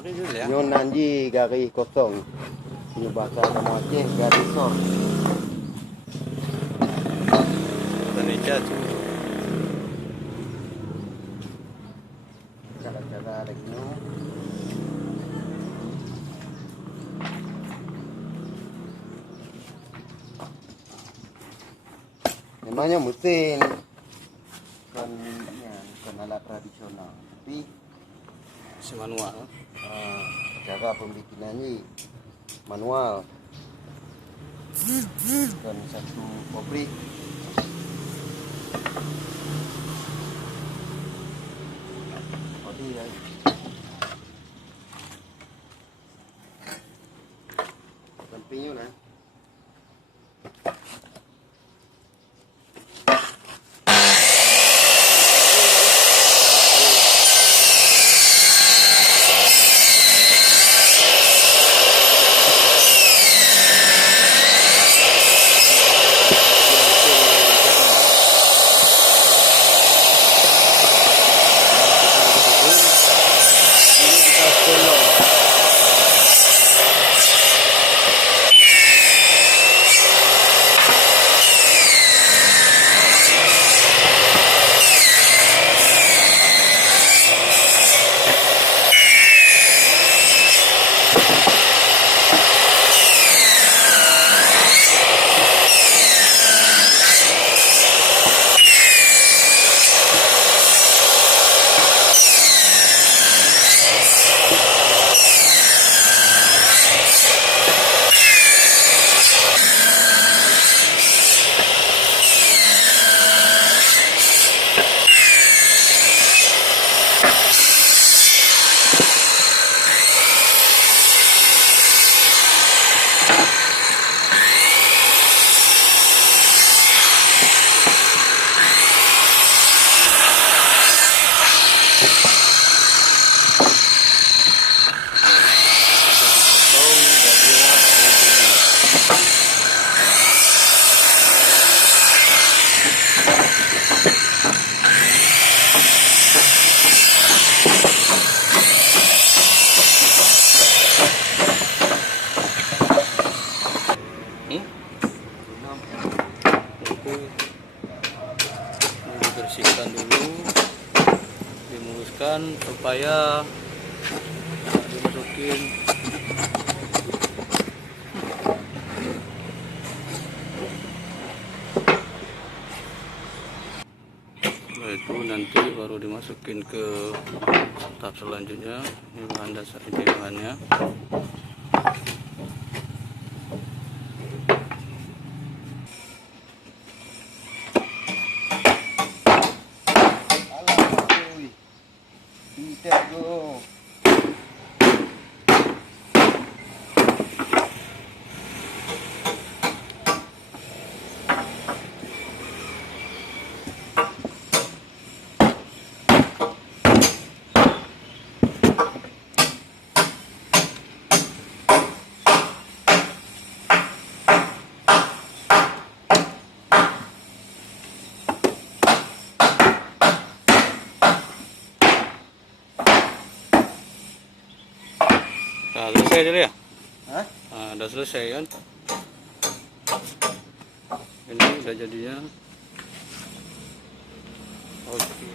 Pakai dulu ya. Nyon Nanji garis kosong. Ini bahasa kamu Aceh garis kosong. Indonesia tuh. Cara-cara rekno. Memangnya mesin bukan alat tradisional, tapi Manual. cara pembikinannya manual dan satu pabrik. Ya. Sampingnya lah. Dibersihkan dulu, dimuluskan supaya dimasukin itu nanti baru dimasukin ke tahap selanjutnya. Ini bahan dasar, ini bahannya. Nah, selesai dulu ya? Hah? Nah, udah selesai kan? Ini udah jadinya. Oke.